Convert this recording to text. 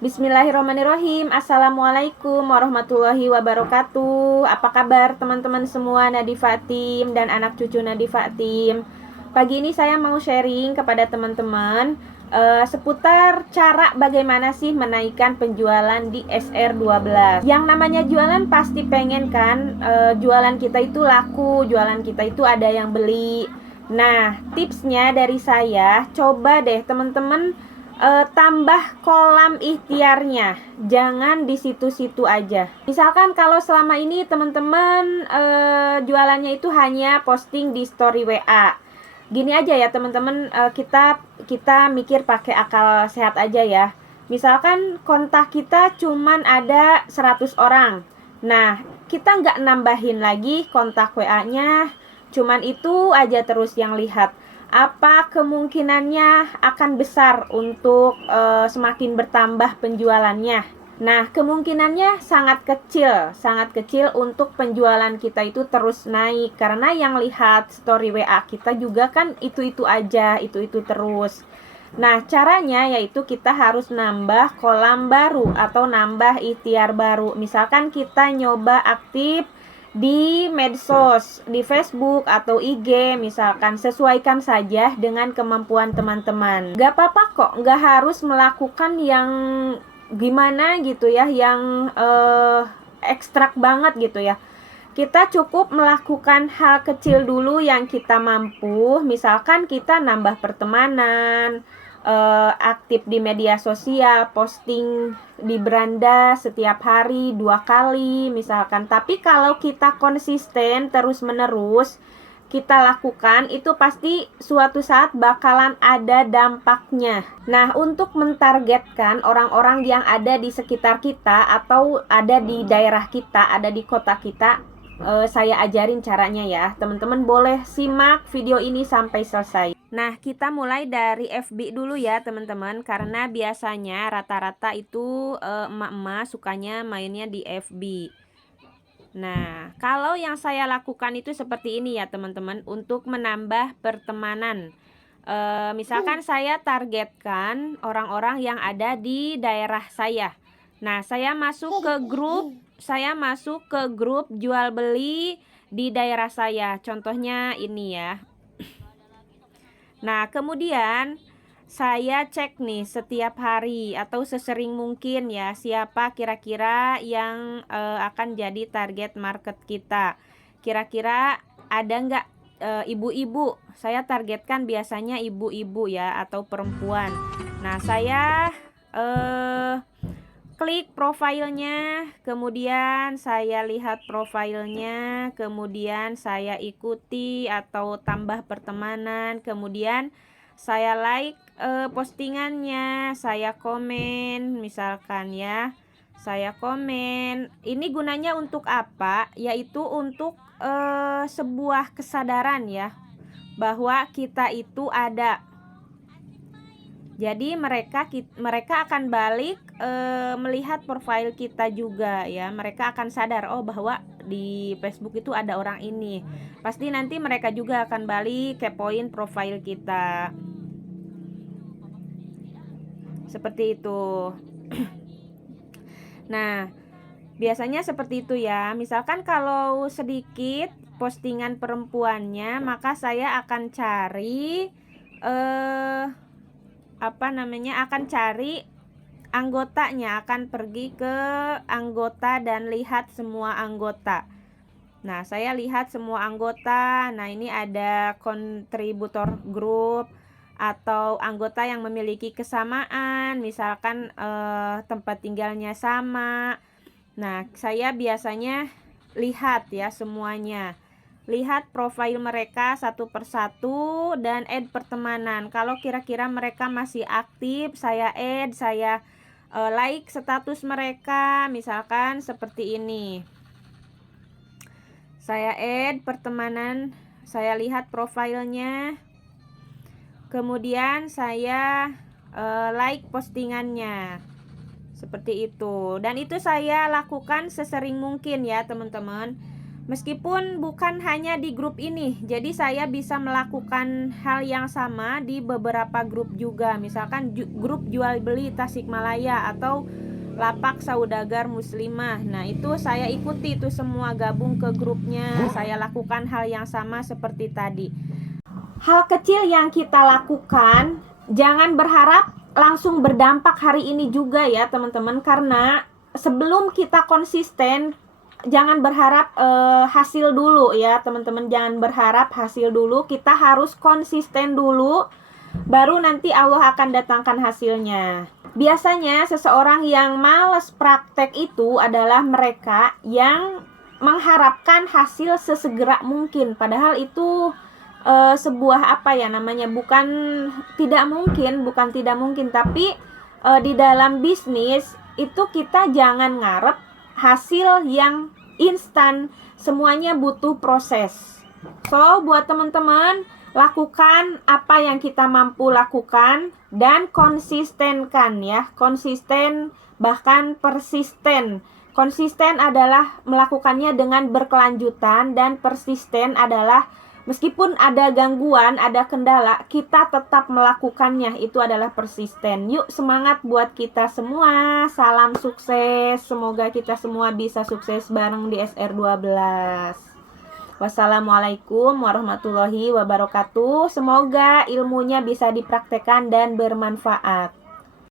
Bismillahirrahmanirrahim. Assalamualaikum warahmatullahi wabarakatuh. Apa kabar teman-teman semua Nadifa Tim dan anak cucu Nadifa Tim? Pagi ini saya mau sharing kepada teman-teman seputar cara bagaimana sih menaikkan penjualan di SR12. Yang namanya jualan pasti pengen kan jualan kita itu laku, jualan kita itu ada yang beli. Nah, tipsnya dari saya, coba deh teman-teman tambah kolam ikhtiarnya, jangan di situ-situ aja. Misalkan kalau selama ini teman-teman jualannya itu hanya posting di story WA, gini aja ya teman-teman, kita mikir pakai akal sehat aja ya. Misalkan kontak kita cuman ada 100 orang, nah kita nggak nambahin lagi kontak WA-nya, cuman itu aja terus yang lihat. Apa kemungkinannya akan besar untuk semakin bertambah penjualannya? Nah, kemungkinannya sangat kecil untuk penjualan kita itu terus naik, karena yang lihat story WA kita juga kan itu-itu aja, itu-itu terus. Nah, caranya yaitu kita harus nambah kolam baru atau nambah ikhtiar baru. Misalkan kita nyoba aktif di medsos, di Facebook atau IG, misalkan sesuaikan saja dengan kemampuan teman-teman. Gak apa-apa kok, gak harus melakukan yang gimana gitu ya, yang ekstrak banget gitu ya. Kita cukup melakukan hal kecil dulu yang kita mampu. Misalkan kita nambah pertemanan, aktif di media sosial, posting di beranda setiap hari 2 kali misalkan. Tapi kalau kita konsisten terus menerus kita lakukan, itu pasti suatu saat bakalan ada dampaknya. Nah, untuk mentargetkan orang-orang yang ada di sekitar kita atau ada di daerah kita, ada di kota kita, saya ajarin caranya ya. Teman-teman boleh simak video ini sampai selesai. Nah, kita mulai dari FB dulu ya teman-teman, karena biasanya rata-rata itu emak-emak sukanya mainnya di FB. Nah, kalau yang saya lakukan itu seperti ini ya teman-teman, untuk menambah pertemanan. Misalkan saya targetkan orang-orang yang ada di daerah saya. Nah, saya masuk ke grup jual beli di daerah saya. Contohnya ini ya. Nah, kemudian saya cek nih setiap hari atau sesering mungkin ya, siapa kira-kira yang akan jadi target market kita. Kira-kira ada nggak ibu-ibu? Saya targetkan biasanya ibu-ibu ya, atau perempuan. Nah, saya klik profilnya, kemudian saya lihat profilnya, kemudian saya ikuti atau tambah pertemanan, kemudian saya like postingannya, saya komen misalkan ya. Saya komen. Ini gunanya untuk apa? Yaitu untuk sebuah kesadaran ya, bahwa kita itu ada. Jadi mereka akan balik melihat profil kita juga ya. Mereka akan sadar, oh bahwa di Facebook itu ada orang ini. Pasti nanti mereka juga akan balik kepoin profil kita. Seperti itu. Nah, biasanya seperti itu ya. Misalkan kalau sedikit postingan perempuannya, maka saya akan cari akan cari anggotanya, akan pergi ke anggota dan lihat semua anggota. Nah, saya lihat semua anggota. Nah, ini ada kontributor grup atau anggota yang memiliki kesamaan, misalkan tempat tinggalnya sama. Nah, saya biasanya lihat ya semuanya. Lihat profil mereka satu persatu dan add pertemanan. Kalau kira-kira mereka masih aktif, saya add, saya like status mereka, misalkan seperti ini. Saya add pertemanan, saya lihat profilnya, kemudian saya like postingannya. Seperti itu. Dan itu saya lakukan sesering mungkin ya teman-teman. Meskipun bukan hanya di grup ini, jadi saya bisa melakukan hal yang sama di beberapa grup juga. Misalkan grup jual beli Tasikmalaya atau lapak saudagar muslimah. Nah, itu saya ikuti itu semua, gabung ke grupnya. Saya lakukan hal yang sama seperti tadi. Hal kecil yang kita lakukan, jangan berharap langsung berdampak hari ini juga ya teman-teman, karena sebelum kita konsisten, jangan berharap hasil dulu ya teman-teman. Jangan berharap hasil dulu, kita harus konsisten dulu, baru nanti Allah akan datangkan hasilnya. Biasanya seseorang yang malas praktek itu adalah mereka yang mengharapkan hasil sesegera mungkin, padahal itu sebuah apa ya namanya, bukan tidak mungkin, tapi di dalam bisnis itu kita jangan ngarep hasil yang instan, semuanya butuh proses. So, buat teman-teman, lakukan apa yang kita mampu lakukan dan konsistenkan ya. Konsisten, bahkan persisten. Konsisten adalah melakukannya dengan berkelanjutan, dan persisten adalah meskipun ada gangguan, ada kendala, kita tetap melakukannya. Itu adalah persisten. Yuk, semangat buat kita semua. Salam sukses. Semoga kita semua bisa sukses bareng di SR12. Wassalamualaikum warahmatullahi wabarakatuh. Semoga ilmunya bisa dipraktekkan dan bermanfaat.